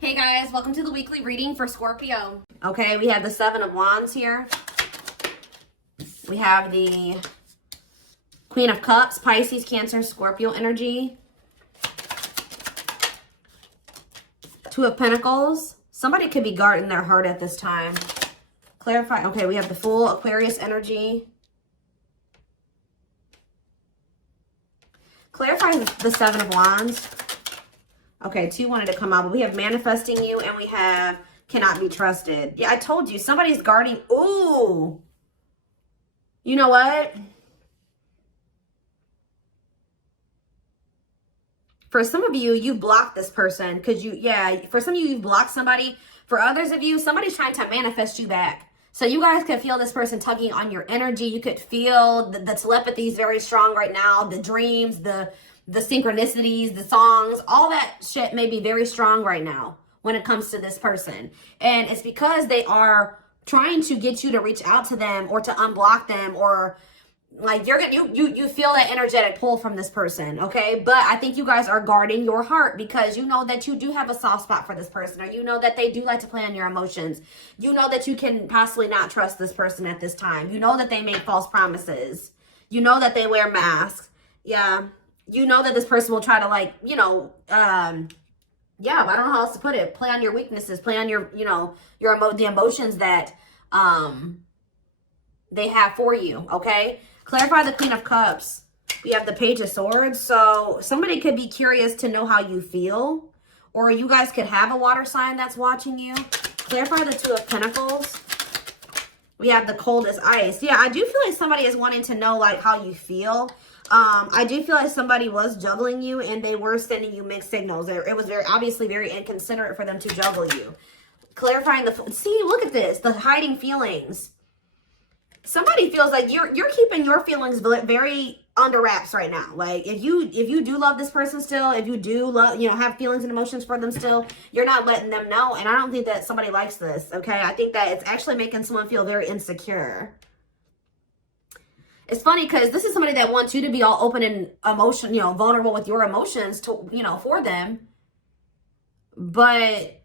Hey guys, welcome to the weekly reading for Scorpio. Okay, we have the Seven of Wands here. We have the Queen of Cups, Pisces, Cancer, Scorpio energy. Two of Pentacles. Somebody could be guarding their heart at this time. Clarify. Okay, we have the Fool, Aquarius energy. Clarify the Seven of Wands. Okay, two wanted to come out, but we have manifesting you and we have cannot be trusted. Yeah, I told you, somebody's guarding. Ooh. You know what? For some of you, you blocked this person because for some of you, you've blocked somebody. For others of you, somebody's trying to manifest you back. So you guys could feel this person tugging on your energy. You could feel the telepathy is very strong right now. The dreams, the synchronicities, the songs, all that shit may be very strong right now when it comes to this person. And it's because they are trying to get you to reach out to them or to unblock them, or like you feel that energetic pull from this person, okay? But I think you guys are guarding your heart because you know that you do have a soft spot for this person, or you know that they do like to play on your emotions. You know that you can possibly not trust this person at this time. You know that they make false promises. You know that they wear masks. Yeah. You know that this person will try to, like, I don't know how else to put it. Play on your weaknesses, play on your, the emotions that they have for you, okay? Clarify the Queen of Cups. We have the Page of Swords. So somebody could be curious to know how you feel, or you guys could have a water sign that's watching you. Clarify the Two of Pentacles. We have the Cold as Ice. Yeah, I do feel like somebody is wanting to know, like, how you feel. I do feel like somebody was juggling you and they were sending you mixed signals. It was obviously very inconsiderate for them to juggle you. Clarifying see, look at this, the hiding feelings. Somebody feels like you're keeping your feelings very under wraps right now. Like if you do love this person still, if you do love, have feelings and emotions for them still, you're not letting them know. And I don't think that somebody likes this, okay? I think that it's actually making someone feel very insecure. It's funny because this is somebody that wants you to be all open and vulnerable with your emotions to, for them. But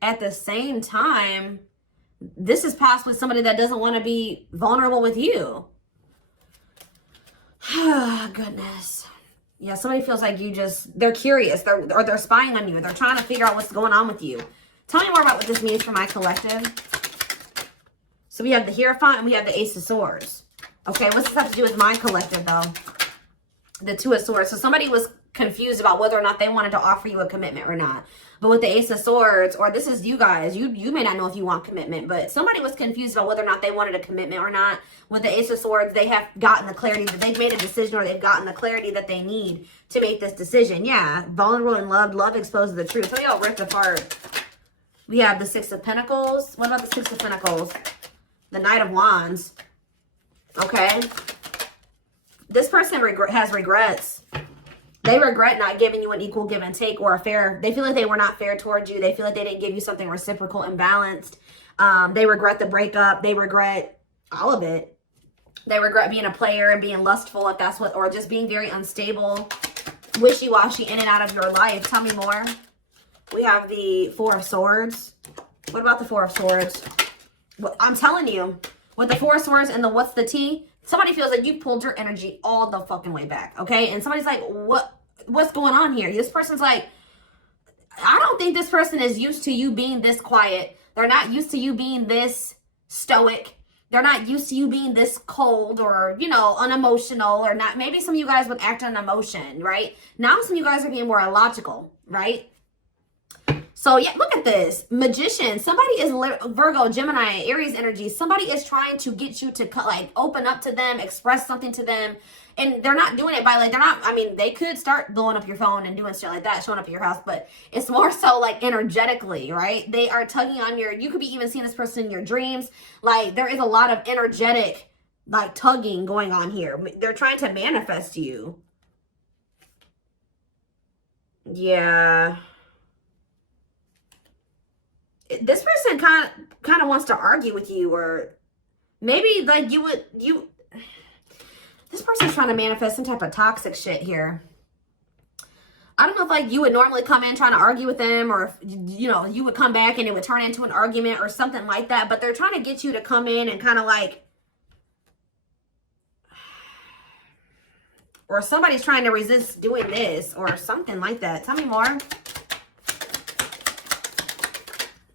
at the same time, this is possibly somebody that doesn't want to be vulnerable with you. Goodness. Yeah, somebody feels like they're curious. They're spying on you. They're trying to figure out what's going on with you. Tell me more about what this means for my collective. So we have the Hierophant and we have the Ace of Swords. Okay, what's this have to do with my collective, though? The Two of Swords. So somebody was confused about whether or not they wanted to offer you a commitment or not. But with the Ace of Swords, or this is you guys, you may not know if you want commitment, but somebody was confused about whether or not they wanted a commitment or not. With the Ace of Swords, they have gotten the clarity that they've made a decision, or they've gotten the clarity that they need to make this decision. Yeah, vulnerable and loved. Love exposes the truth. Some of y'all ripped apart. We have the Six of Pentacles. What about the Six of Pentacles? The Knight of Wands. Okay. This person has regrets. They regret not giving you an equal give and take or a fair. They feel like they were not fair towards you. They feel like they didn't give you something reciprocal and balanced. They regret the breakup. They regret all of it. They regret being a player and being lustful, if that's or just being very unstable, wishy-washy in and out of your life. Tell me more. We have the Four of Swords. What about the Four of Swords? I'm telling you, with the Four of Swords and the what's the tea, somebody feels like you pulled your energy all the fucking way back, okay? And somebody's like, what's going on here? This person's like, I don't think this person is used to you being this quiet. They're not used to you being this stoic. They're not used to you being this cold or, unemotional or not. Maybe some of you guys would act on emotion, right? Now some of you guys are being more illogical, right? So, yeah, look at this. Magician. Somebody is Virgo, Gemini, Aries energy. Somebody is trying to get you to, open up to them, express something to them. And they're not doing it by, they could start blowing up your phone and doing shit like that, showing up at your house. But it's more so, energetically, right? They are tugging on you could be even seeing this person in your dreams. There is a lot of energetic, tugging going on here. They're trying to manifest you. Yeah. This person kind of wants to argue with you, or maybe this person's trying to manifest some type of toxic shit here. I don't know if like you would normally come in trying to argue with them, or if, you know, you would come back and it would turn into an argument or something like that. But they're trying to get you to come in and kind of like, or somebody's trying to resist doing this or something like that. Tell me more.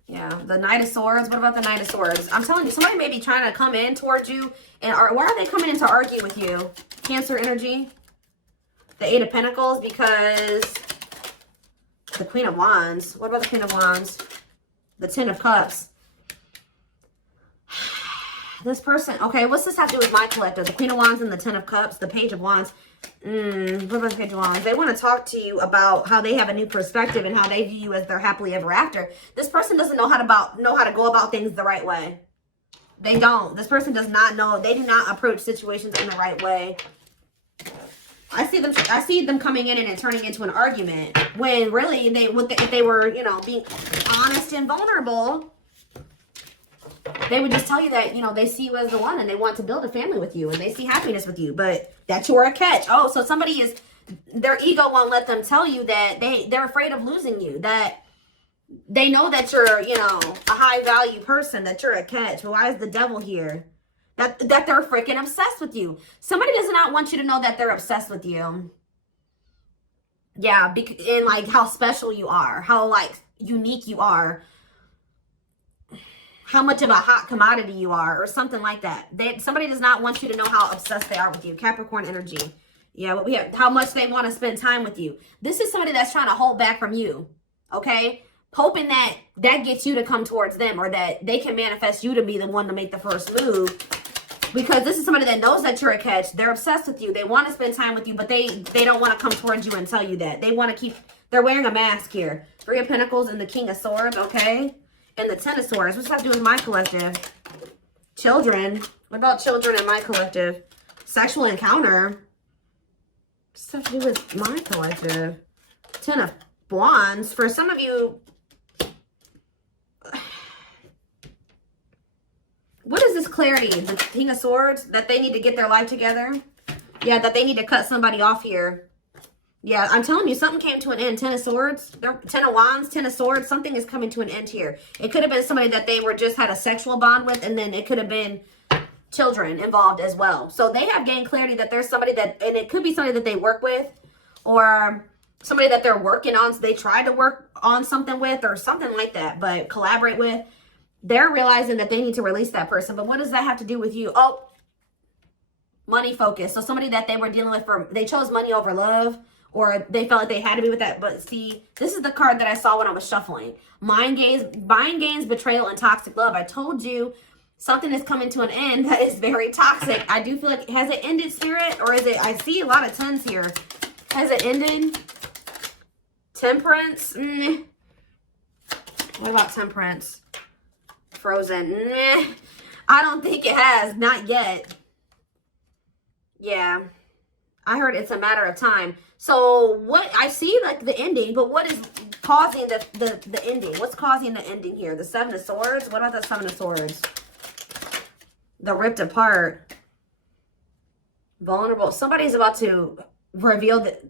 Yeah, the Knight of Swords. What about the Knight of Swords? I'm telling you, somebody may be trying to come in towards you. And why are they coming in to argue with you? Cancer energy. The Eight of Pentacles, because the Queen of Wands. What about the Queen of Wands? The Ten of Cups. This person, okay, what's this have to do with my collective? The Queen of Wands and the Ten of Cups, the Page of Wands. What about the Page of Wands? They want to talk to you about how they have a new perspective and how they view you as their happily ever after. This person doesn't know how to go about things the right way. They don't. This person does not know. They do not approach situations in the right way. I see them coming in and it turning into an argument when really if they were, you know, being honest and vulnerable, they would just tell you that, you know, they see you as the one and they want to build a family with you and they see happiness with you, but that you're a catch. Oh, so somebody is, their ego won't let them tell you that they're afraid of losing you, that they know that you're, you know, a high value person, that you're a catch. Well, why is the devil here? That they're freaking obsessed with you. Somebody does not want you to know that they're obsessed with you. Yeah, and like how special you are, how like unique you are, how much of a hot commodity you are, or something like that. Somebody does not want you to know how obsessed they are with you. Capricorn energy. Yeah, what we have, how much they want to spend time with you. This is somebody that's trying to hold back from you. Okay? Hoping that gets you to come towards them, or that they can manifest you to be the one to make the first move. Because this is somebody that knows that you're a catch. They're obsessed with you. They want to spend time with you, but they don't want to come towards you and tell you that. They want to keep, they're wearing a mask here. Three of Pentacles and the King of Swords, okay? And the Ten of Swords. What's that to do with my collective? Children. What about children in my collective? Sexual encounter. What's that to do with my collective? Ten of Wands. For some of you, what is this clarity? The King of Swords? That they need to get their life together? Yeah, that they need to cut somebody off here. Yeah, I'm telling you, something came to an end. Ten of Swords, Ten of Wands, Ten of Swords. Something is coming to an end here. It could have been somebody that they were just had a sexual bond with, and then it could have been children involved as well. So they have gained clarity that there's somebody that, and it could be somebody that they work with, or somebody that they're working on. So they tried to work on something with, or something like that, but collaborate with. They're realizing that they need to release that person. But what does that have to do with you? Oh, money focus. So somebody that they were dealing with, they chose money over love, or they felt like they had to be with that. But see, this is the card that I saw when I was shuffling. Mind games, betrayal, and toxic love. I told you something is coming to an end that is very toxic. I do feel like, has it ended, Spirit? Or is it, I see a lot of tens here. Has it ended? Temperance? What about Temperance? Frozen. I don't think it has. Not yet. Yeah. I heard it's a matter of time. So what I see, like the ending, but what is causing the ending? What's causing the ending here? The Seven of Swords? What about the Seven of Swords? The ripped apart. Vulnerable. Somebody's about to reveal that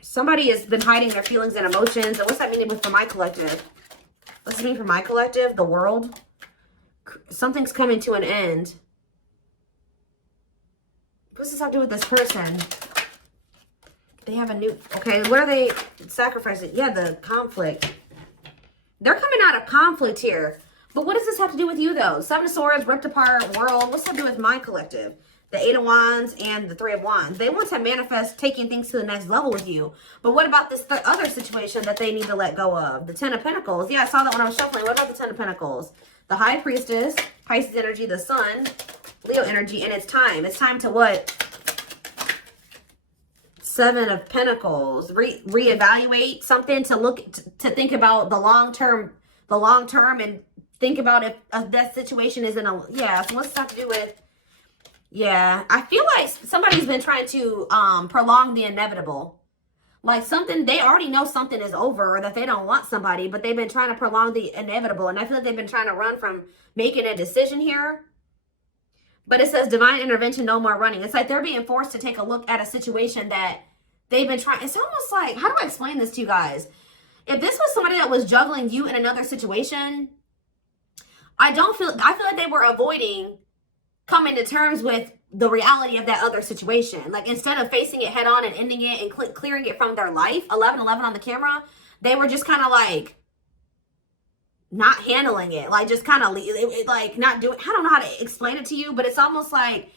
somebody has been hiding their feelings and emotions. And what's that meaning for my collective? What's it mean for my collective? The world? Something's coming to an end. What's this have to do with this person? They have a new... Okay, what are they sacrificing? Yeah, the conflict. They're coming out of conflict here. But what does this have to do with you, though? Seven of Swords, ripped apart, world. What's that to do with my collective? The Eight of Wands and the Three of Wands. They want to manifest taking things to the next level with you. But what about this other situation that they need to let go of? The Ten of Pentacles. Yeah, I saw that when I was shuffling. What about the Ten of Pentacles? The High Priestess, Pisces energy, the Sun, Leo energy, and it's time. It's time to what? Seven of Pentacles. Reevaluate something, to look, to think about the long term, and think about if that situation is in a, yeah, so what's that to do with? Yeah, I feel like somebody's been trying to prolong the inevitable. Like something, they already know something is over, or that they don't want somebody, but they've been trying to prolong the inevitable. And I feel like they've been trying to run from making a decision here. But it says divine intervention, no more running. It's like they're being forced to take a look at a situation that they've been trying. It's almost like, how do I explain this to you guys? If this was somebody that was juggling you in another situation, I feel like they were avoiding coming to terms with the reality of that other situation. Like, instead of facing it head on and ending it and clearing it from their life, 1111 on the camera, they were just kind of like not handling it. Like, just kind of like not doing, I don't know how to explain it to you, but it's almost like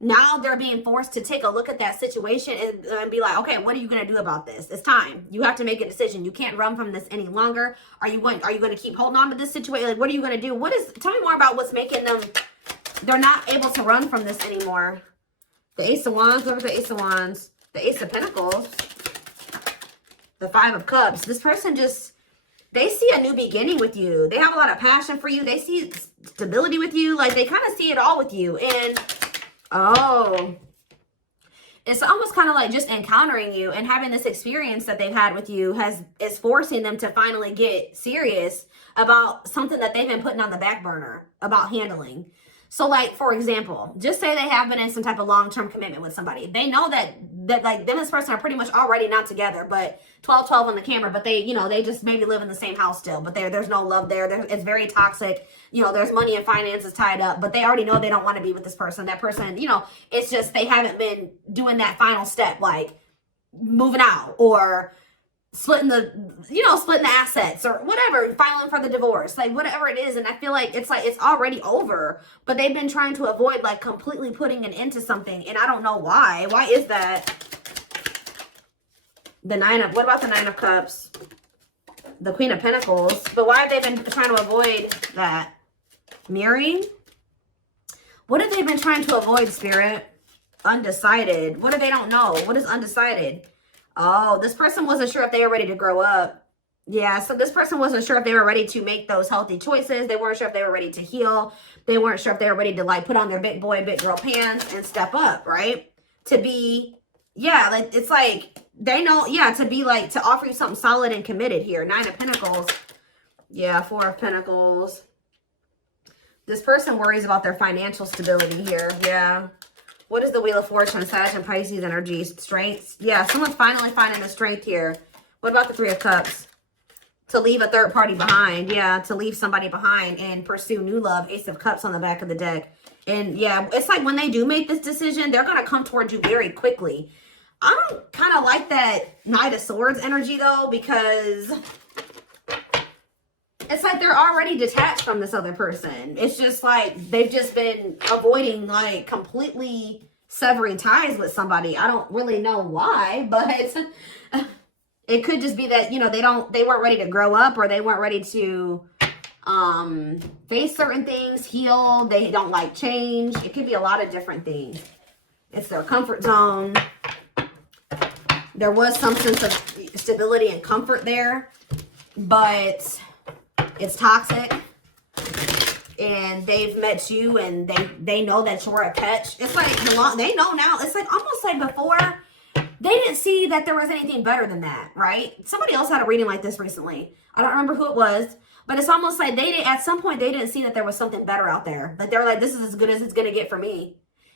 now they're being forced to take a look at that situation and be like, okay, what are you going to do about this? It's time. You have to make a decision. You can't run from this any longer. Are you going to keep holding on to this situation? Like, what are you going to do? Tell me more about what's making them, they're not able to run from this anymore. The Ace of Wands, what was the Ace of Wands? The Ace of Pentacles. The Five of Cups. This person just, they see a new beginning with you. They have a lot of passion for you. They see stability with you. Like, they kind of see it all with you. And oh, it's almost kind of like just encountering you and having this experience that they've had with you is forcing them to finally get serious about something that they've been putting on the back burner about handling. So, like, for example, just say they have been in some type of long-term commitment with somebody. They know that like, them and this person are pretty much already not together, but 12-12 on the camera, but they, you know, they just maybe live in the same house still, but there's no love there. It's very toxic. You know, there's money and finances tied up, but they already know they don't want to be with this person. That person, you know, it's just they haven't been doing that final step, like moving out or splitting the assets or whatever, filing for the divorce, like whatever it is. And I feel like it's already over, but they've been trying to avoid like completely putting an end to something. And I don't know why. Why is that? What about the Nine of Cups? The Queen of Pentacles. But why have they been trying to avoid that? Mirroring? What have they been trying to avoid, Spirit? Undecided. What if they don't know? What is undecided? Oh, this person wasn't sure if they were ready to grow up. Yeah, so this person wasn't sure if they were ready to make those healthy choices. They weren't sure if they were ready to heal. They weren't sure if they were ready to, like, put on their big boy, big girl pants and step up, right? To be, yeah, like, it's like, they know, yeah, to be, like, to offer you something solid and committed here. Nine of Pentacles. Yeah, Four of Pentacles. This person worries about their financial stability here. Yeah. What is the Wheel of Fortune? Sag and Pisces energy. Strengths. Yeah, someone's finally finding the strength here. What about the Three of Cups? To leave a third party behind. Yeah, to leave somebody behind and pursue new love. Ace of Cups on the back of the deck. And yeah, it's like when they do make this decision, they're going to come towards you very quickly. I don't kind of like that Knight of Swords energy though, because it's like they're already detached from this other person. It's just like they've just been avoiding, like, completely severing ties with somebody. I don't really know why, but it could just be that, you know, they weren't ready to grow up, or they weren't ready to face certain things, heal. They don't like change. It could be a lot of different things. It's their comfort zone. There was some sense of stability and comfort there, but it's toxic, and they've met you, and they know that you're a catch. It's like they know now. It's like almost like before they didn't see that there was anything better than that, right? Somebody else had a reading like this recently. I don't remember who it was, but it's almost like at some point they didn't see that there was something better out there. Like they were like, this is as good as it's gonna get for me.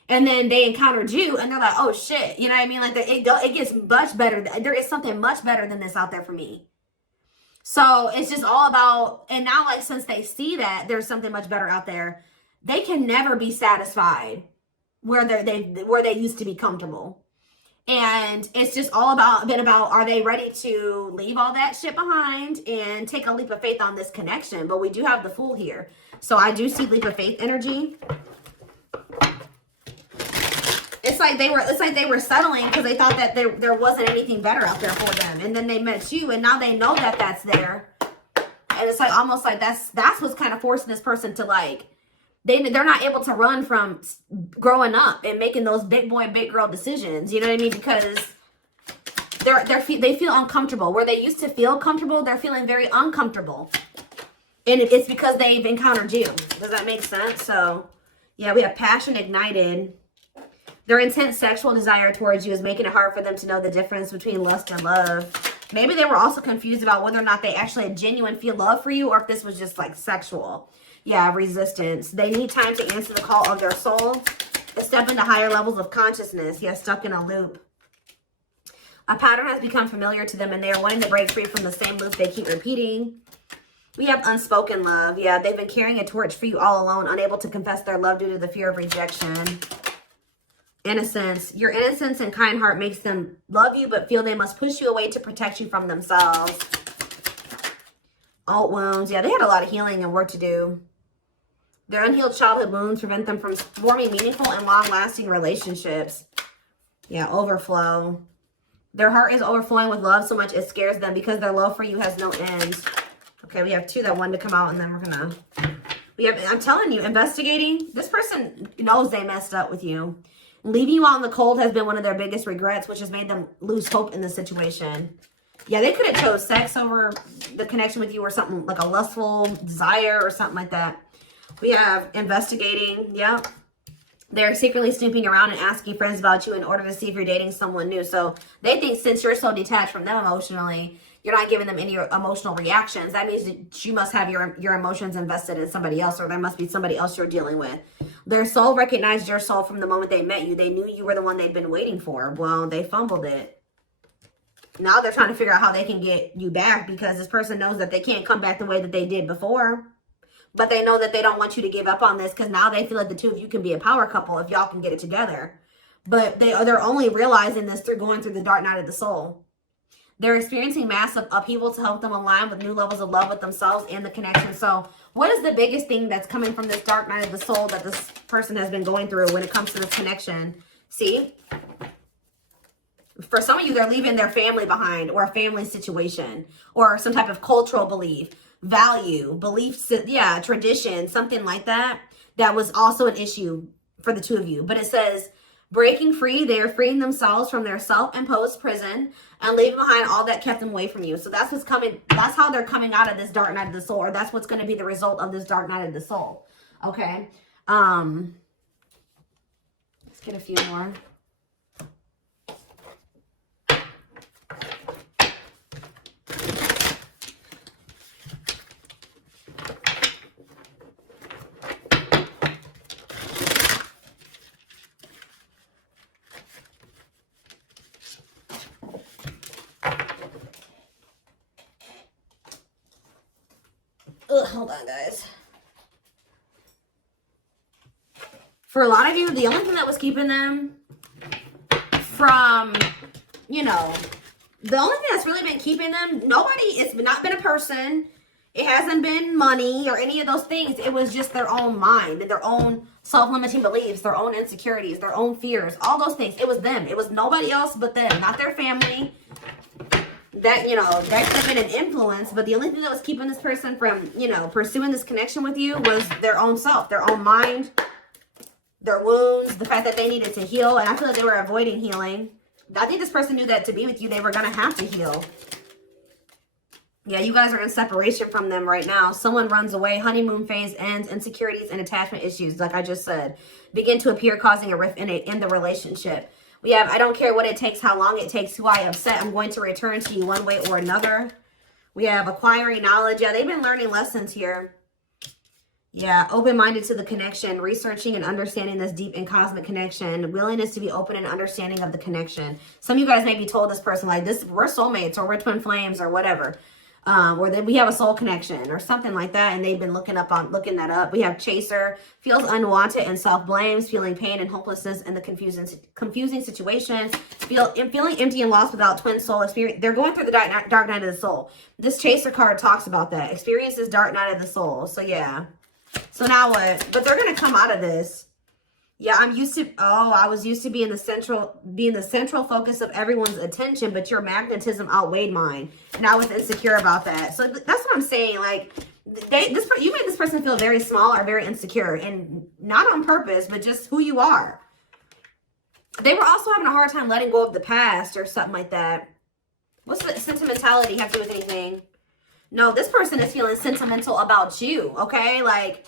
And then they encountered you, and they're like, oh shit, you know what I mean? Like it gets much better. There is something much better than this out there for me. So it's just all about, and now, like, since they see that there's something much better out there, they can never be satisfied where they used to be comfortable. And it's just all about, are they ready to leave all that shit behind and take a leap of faith on this connection? But we do have the Fool here. So I do see leap of faith energy. It's like they were settling because they thought that there wasn't anything better out there for them. And then they met you, and now they know that that's there. And it's like almost like that's what's kind of forcing this person to, like, they're not able to run from growing up and making those big boy, big girl decisions. You know what I mean? Because they feel uncomfortable. Where they used to feel comfortable, they're feeling very uncomfortable. And it's because they've encountered you. Does that make sense? So, yeah, we have passion ignited. Their intense sexual desire towards you is making it hard for them to know the difference between lust and love. Maybe they were also confused about whether or not they actually had genuine feel love for you, or if this was just, like, sexual. Yeah, resistance. They need time to answer the call of their soul, to step into higher levels of consciousness. Yeah, stuck in a loop. A pattern has become familiar to them and they are wanting to break free from the same loop they keep repeating. We have unspoken love. Yeah, they've been carrying a torch for you all alone, unable to confess their love due to the fear of rejection. Innocence. Your innocence and kind heart makes them love you but feel they must push you away to protect you from themselves. Alt wounds. Yeah, they had a lot of healing and work to do. Their unhealed childhood wounds prevent them from forming meaningful and long-lasting relationships. Yeah, overflow. Their heart is overflowing with love so much it scares them because their love for you has no end. Okay, we have two that wanted to come out, and then we're gonna... I'm telling you, investigating. This person knows they messed up with you. Leaving you out in the cold has been one of their biggest regrets, which has made them lose hope in the situation. Yeah, they could have chose sex over the connection with you or something like a lustful desire or something like that. We have investigating. Yeah. They're secretly snooping around and asking friends about you in order to see if you're dating someone new. So they think since you're so detached from them emotionally, you're not giving them any emotional reactions. That means that you must have your emotions invested in somebody else, or there must be somebody else you're dealing with. Their soul recognized your soul from the moment they met you. They knew you were the one they'd been waiting for. Well, they fumbled it. Now they're trying to figure out how they can get you back because this person knows that they can't come back the way that they did before. But they know that they don't want you to give up on this because now they feel like the two of you can be a power couple if y'all can get it together. But they're only realizing this through going through the dark night of the soul. They're experiencing massive upheaval to help them align with new levels of love with themselves and the connection. So what is the biggest thing that's coming from this dark night of the soul that this person has been going through when it comes to this connection? See? For some of you, they're leaving their family behind or a family situation or some type of cultural belief, value, beliefs, yeah, tradition, something like that. That was also an issue for the two of you. But it says, breaking free, they are freeing themselves from their self-imposed prison and leaving behind all that kept them away from you. So that's what's coming. That's how they're coming out of this dark night of the soul, or that's what's going to be the result of this dark night of the soul. Okay. Let's get a few more. Hold on, guys. For a lot of you, the only thing that was keeping them from, you know, the only thing that's really been keeping them, it's not been a person. It hasn't been money or any of those things. It was just their own mind and their own self-limiting beliefs, their own insecurities, their own fears, all those things. It was them. It was nobody else but them, not their family. That, you know, that could have been an influence, but the only thing that was keeping this person from, you know, pursuing this connection with you was their own self, their own mind, their wounds, the fact that they needed to heal. And I feel like they were avoiding healing. I think this person knew that to be with you, they were going to have to heal. Yeah, you guys are in separation from them right now. Someone runs away, honeymoon phase ends, insecurities and attachment issues, like I just said, begin to appear, causing a rift in the relationship. We have, I don't care what it takes, how long it takes, who I upset, I'm going to return to you one way or another. We have acquiring knowledge. Yeah, they've been learning lessons here. Yeah, open-minded to the connection, researching and understanding this deep and cosmic connection, willingness to be open and understanding of the connection. Some of you guys maybe told this person like this, we're soulmates or we're twin flames or whatever. Or that we have a soul connection or something like that, and they've been looking that up. We have chaser, feels unwanted and self-blames, feeling pain and hopelessness in the confusing situations, feeling empty and lost without twin soul experience. They're going through the dark night of the soul. This chaser card talks about that. Experiences dark night of the soul. So yeah. So now what? But they're gonna come out of this. Yeah, I was used to being the central focus of everyone's attention, but your magnetism outweighed mine, and I was insecure about that. So that's what I'm saying. Like, you made this person feel very small or very insecure, and not on purpose, but just who you are. They were also having a hard time letting go of the past or something like that. What's the sentimentality have to do with anything? No, this person is feeling sentimental about you. Okay, like.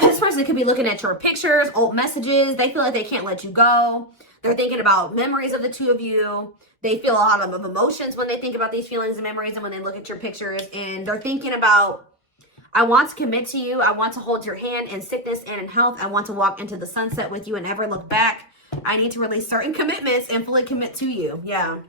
This person could be looking at your pictures, old messages. They feel like they can't let you go. They're thinking about memories of the two of you. They feel a lot of emotions when they think about these feelings and memories and when they look at your pictures. And they're thinking about, I want to commit to you. I want to hold your hand in sickness and in health. I want to walk into the sunset with you and never look back. I need to release certain commitments and fully commit to you. Yeah.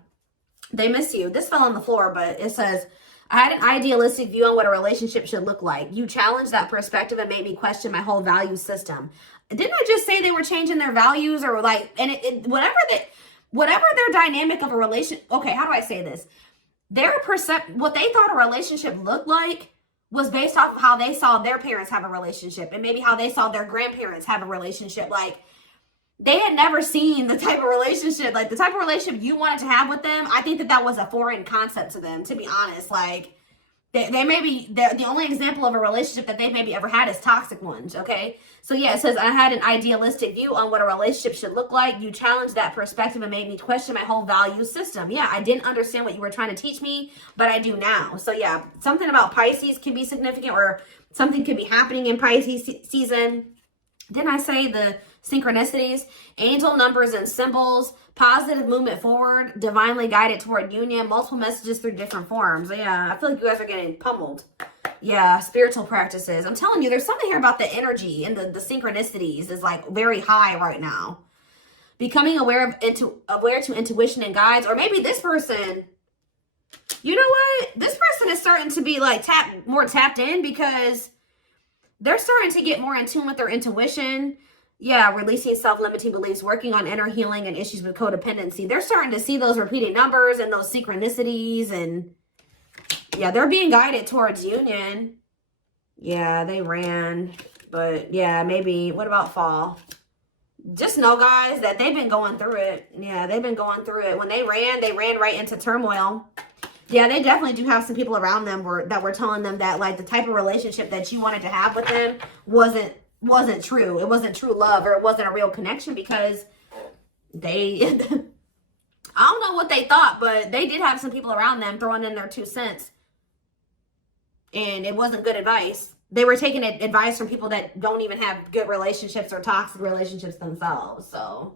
They miss you. This fell on the floor, but it says, I had an idealistic view on what a relationship should look like. You challenged that perspective and made me question my whole value system. Didn't I just say they were changing their values or like, and whatever their dynamic of a relation, okay, how do I say this? What they thought a relationship looked like was based off of how they saw their parents have a relationship and maybe how they saw their grandparents have a relationship. Like, they had never seen the type of relationship, like the type of relationship you wanted to have with them. I think that was a foreign concept to them, to be honest. Like, they may be, the only example of a relationship that they've maybe ever had is toxic ones, okay? So yeah, it says, I had an idealistic view on what a relationship should look like. You challenged that perspective and made me question my whole value system. Yeah, I didn't understand what you were trying to teach me, but I do now. So yeah, something about Pisces can be significant, or something could be happening in Pisces season. Didn't I say the synchronicities, angel numbers and symbols, positive movement forward, divinely guided toward union, multiple messages through different forms? Yeah, I feel like you guys are getting pummeled. Yeah, spiritual practices. I'm telling you, there's something here about the energy and the synchronicities is like very high right now. Becoming aware to intuition and guides, or maybe this person, you know what? This person is starting to be like more tapped in, because they're starting to get more in tune with their intuition. Yeah, releasing self-limiting beliefs, working on inner healing and issues with codependency. They're starting to see those repeating numbers and those synchronicities, and yeah, they're being guided towards union. Yeah, they ran, but yeah, maybe, what about fall? Just know, guys, that they've been going through it. Yeah, they've been going through it. When they ran right into turmoil. Yeah, they definitely do have some people around them that were telling them that, like, the type of relationship that you wanted to have with them wasn't true. It wasn't true love, or it wasn't a real connection, because they, I don't know what they thought, but they did have some people around them throwing in their 2 cents. And it wasn't good advice. They were taking advice from people that don't even have good relationships or toxic relationships themselves. So,